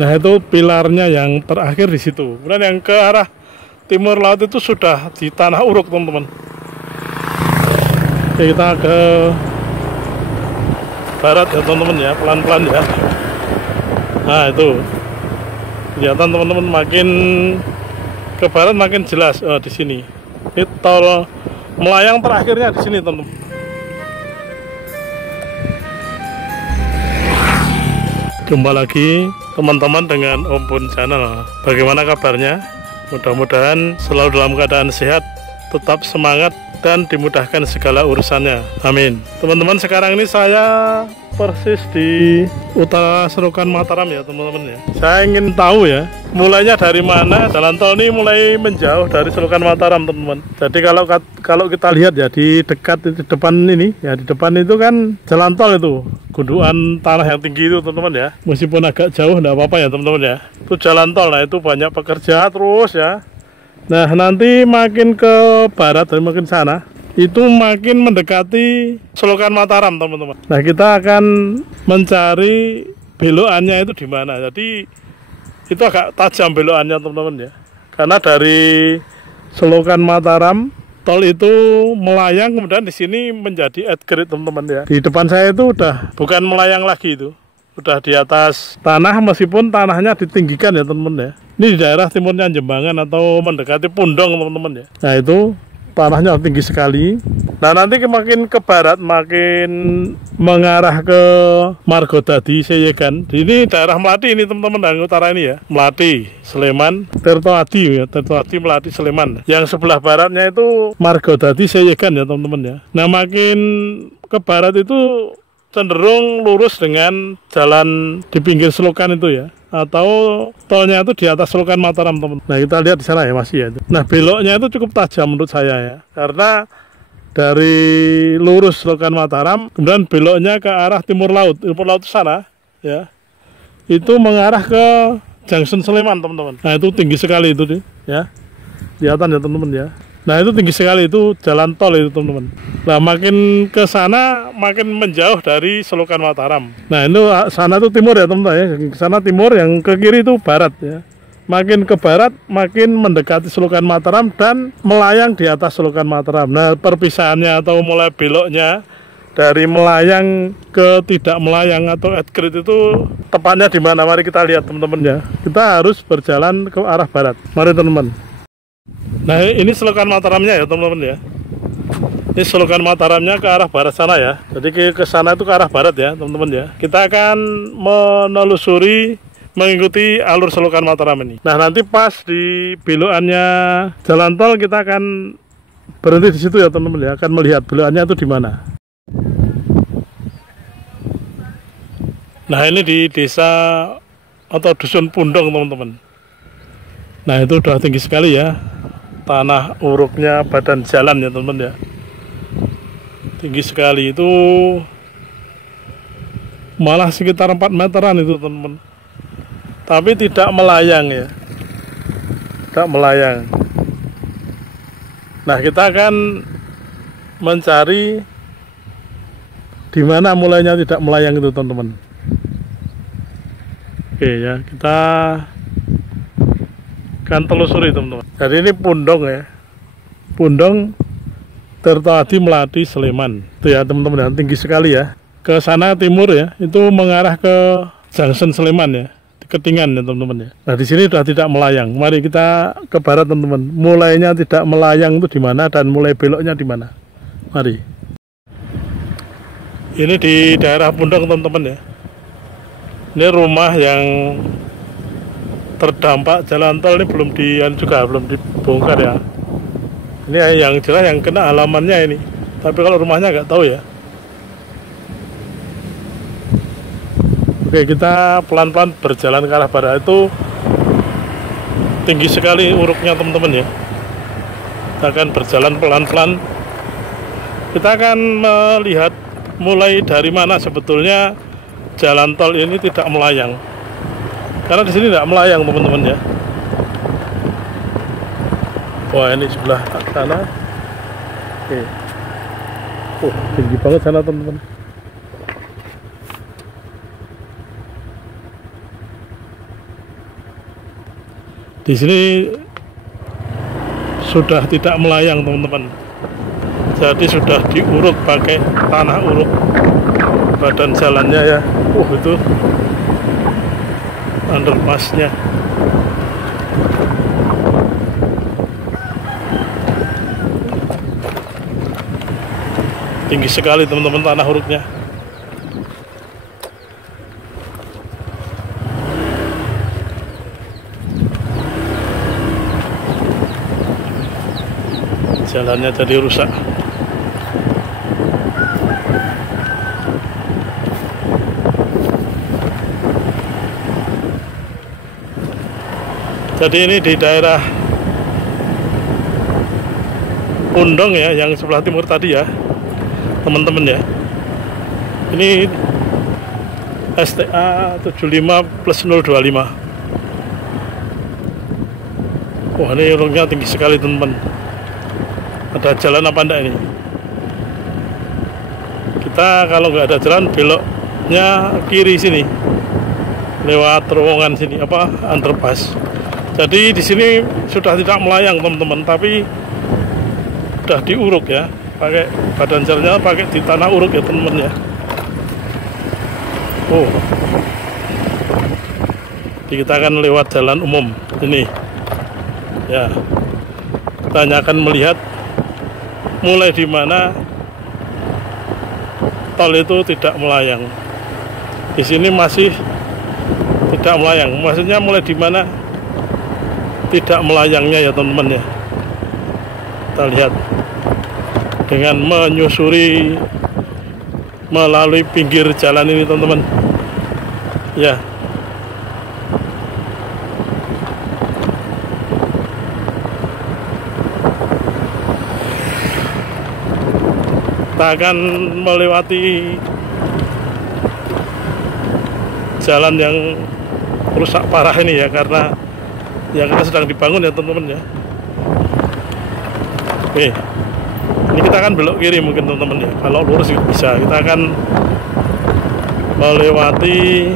Nah itu pilarnya yang terakhir di situ. Kemudian yang ke arah timur laut itu sudah di tanah uruk teman-teman. Oke, kita ke barat ya teman-teman ya, pelan-pelan ya. Nah itu kelihatan teman-teman, makin ke barat makin jelas. Di sini. Ini tol melayang terakhirnya di sini teman-teman. Jumpa lagi teman-teman dengan Om Pun Channel. Bagaimana kabarnya? Mudah-mudahan selalu dalam keadaan sehat, tetap semangat, dan dimudahkan segala urusannya. Amin. Teman-teman, sekarang ini saya persis di utara Selokan Mataram ya teman-teman ya. Saya ingin tahu ya, mulainya dari mana jalan tol ini mulai menjauh dari Selokan Mataram teman-teman. Jadi kalau kita lihat ya di dekat di depan ini ya, di depan itu kan jalan tol itu, gundukan tanah yang tinggi itu teman-teman ya. Meskipun agak jauh enggak apa-apa ya teman-teman ya. Itu jalan tol, nah itu banyak pekerja terus ya. Nah nanti makin ke barat dan makin sana itu makin mendekati Selokan Mataram teman-teman. Nah kita akan mencari belokannya itu di mana. Jadi itu agak tajam belokannya teman-teman ya. Karena dari Selokan Mataram tol itu melayang, kemudian di sini menjadi at-grade teman-teman ya. Di depan saya itu udah bukan melayang lagi itu. Udah di atas tanah, meskipun tanahnya ditinggikan ya teman-teman ya. Ini di daerah timurnya Jembangan atau mendekati Pundong teman-teman ya. Nah itu tanahnya tinggi sekali. Nah nanti makin ke barat, makin mengarah ke Margodadi, Seyegan. Ini daerah Melati ini teman-teman, dari utara ini ya. Melati, Sleman, Tirtoadi ya, Tirtoadi, Melati, Sleman. Yang sebelah baratnya itu Margodadi, Seyegan ya teman-teman ya. Nah makin ke barat itu cenderung lurus dengan jalan di pinggir selokan itu ya, atau tolnya itu di atas Selokan Mataram teman. Nah kita lihat di sana ya masih ya. Nah beloknya itu cukup tajam menurut saya ya, karena dari lurus Selokan Mataram kemudian beloknya ke arah timur laut sana ya, itu mengarah ke Junction Sleman teman-teman. Nah itu tinggi sekali itu ya, kelihatan ya teman-teman ya. Nah itu tinggi sekali, itu jalan tol itu teman-teman. Nah makin ke sana makin menjauh dari Selokan Mataram. Nah itu sana itu timur ya teman-teman ya, sana timur, yang ke kiri itu barat ya. Makin ke barat makin mendekati Selokan Mataram dan melayang di atas Selokan Mataram. Nah perpisahannya atau mulai beloknya dari melayang ke tidak melayang atau at-grade itu tepatnya di mana? Mari kita lihat teman-teman ya. Kita harus berjalan ke arah barat. Mari teman-teman. Nah ini Selokan Mataramnya ya teman-teman ya. Ini Selokan Mataramnya ke arah barat sana ya. Jadi ke sana itu ke arah barat ya teman-teman ya. Kita akan menelusuri mengikuti alur Selokan Mataram ini. Nah nanti pas di belokannya jalan tol kita akan berhenti di situ ya teman-teman ya. Akan melihat belokannya itu di mana. Nah ini di desa atau dusun Pundong teman-teman. Nah itu udah tinggi sekali ya, tanah uruknya badan jalan ya teman-teman ya, tinggi sekali itu, malah sekitar 4 meteran itu teman-teman, tapi tidak melayang ya, tidak melayang. Nah kita akan mencari di mana mulainya tidak melayang itu teman-teman. Oke ya, kita kan telusuri teman-teman. Jadi ini Pundong ya, Pundong, Tirtoadi, Melati, Sleman itu ya teman-teman, tinggi sekali ya. Ke sana timur ya, itu mengarah ke Junction Sleman ya, Ketingan ya teman-teman ya. Nah di sini sudah tidak melayang. Mari kita ke barat teman-teman. Mulainya tidak melayang itu di mana dan mulai beloknya di mana? Mari. Ini di daerah Pundong teman-teman ya. Ini rumah yang terdampak jalan tol ini belum dibongkar ya. Ini yang jelas yang kena halamannya ini. Tapi kalau rumahnya nggak tahu ya. Oke, kita pelan-pelan berjalan ke arah barat. Itu tinggi sekali uruknya teman-teman ya. Kita akan berjalan pelan-pelan. Kita akan melihat mulai dari mana sebetulnya jalan tol ini tidak melayang. Karena di sini tidak melayang teman-teman ya. Wah ini sebelah sana. Oke. Tinggi banget sana teman-teman. Di sini sudah tidak melayang teman-teman, jadi sudah diuruk pakai tanah uruk badan jalannya ya. Itu underpassnya. Tinggi sekali teman-teman tanah uruknya. Jalannya jadi rusak. Jadi ini di daerah Pundong ya, yang sebelah timur tadi ya teman-teman ya. Ini STA 75+025. Wah, ini urungnya tinggi sekali teman-teman. Ada jalan apa enggak ini? Kita kalau nggak ada jalan, beloknya kiri sini, lewat terowongan sini, apa, underpass. Jadi di sini sudah tidak melayang teman-teman, tapi sudah diuruk ya, pakai badan jalannya pakai di tanah uruk ya teman-teman ya. Jadi kita akan lewat jalan umum ini ya. Kita hanya akan melihat mulai di mana tol itu tidak melayang. Di sini masih tidak melayang. Maksudnya mulai di mana tidak melayangnya ya teman-teman ya. Kita lihat dengan menyusuri melalui pinggir jalan ini teman-teman ya. Kita akan melewati jalan yang rusak parah ini ya, karena sedang dibangun ya teman-teman ya. Oke, ini kita akan belok kiri mungkin teman-teman ya. Kalau lurus juga bisa. Kita akan melewati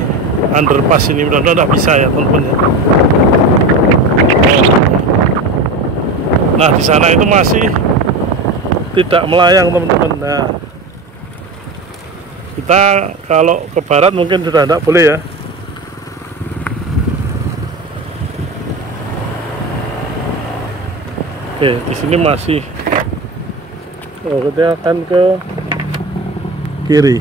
underpass ini, mudah-mudahan tidak bisa ya teman-teman ya. Nah, di sana itu masih tidak melayang teman-teman. Nah, kita kalau ke barat mungkin sudah tidak boleh ya. Oke, di sini masih. Kita akan ke kiri.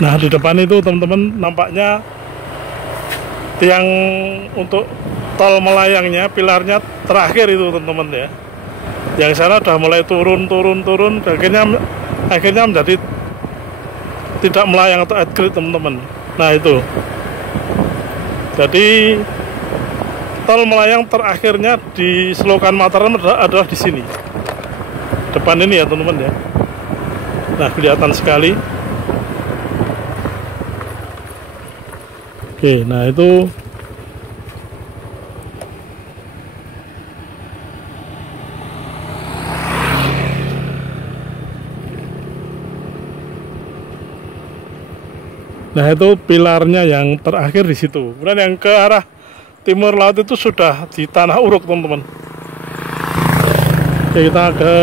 Nah, di depan itu teman-teman nampaknya tiang untuk tol melayangnya, pilarnya terakhir itu teman-teman ya. Yang sana udah mulai turun, akhirnya menjadi tidak melayang atau upgrade teman-teman. Nah itu. Jadi tol melayang terakhirnya di Selokan Mataram adalah di sini. Depan ini ya teman-teman ya. Nah, kelihatan sekali. Oke, nah itu pilarnya yang terakhir di situ. Kemudian yang ke arah timur laut itu sudah di tanah uruk teman-teman. Oke, kita ke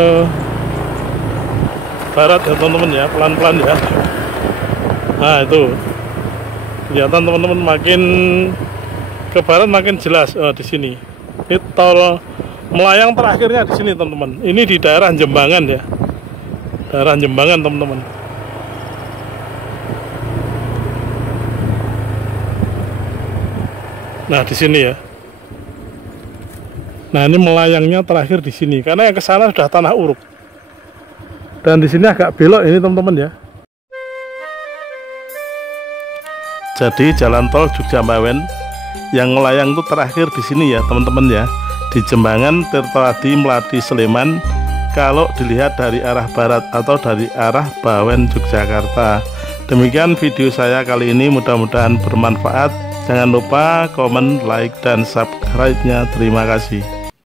barat ya teman-teman ya, pelan-pelan ya. Nah itu kelihatan teman-teman, makin ke barat makin jelas. Oh, di sini. Ini tol melayang terakhirnya di sini teman-teman. Ini di daerah Jembangan ya. Daerah Jembangan teman-teman. Nah, di sini ya. Nah, ini melayangnya terakhir di sini karena yang ke sana sudah tanah uruk. Dan di sini agak belok ini teman-teman ya. Jadi jalan tol Jogja-Bawen yang melayang itu terakhir di sini ya teman-teman ya, di Jembangan, Tirtowadi, Melati, Sleman. Kalau dilihat dari arah barat atau dari arah Bawen, Yogyakarta. Demikian video saya kali ini, mudah-mudahan bermanfaat. Jangan lupa komen, like, dan subscribe-nya. Terima kasih.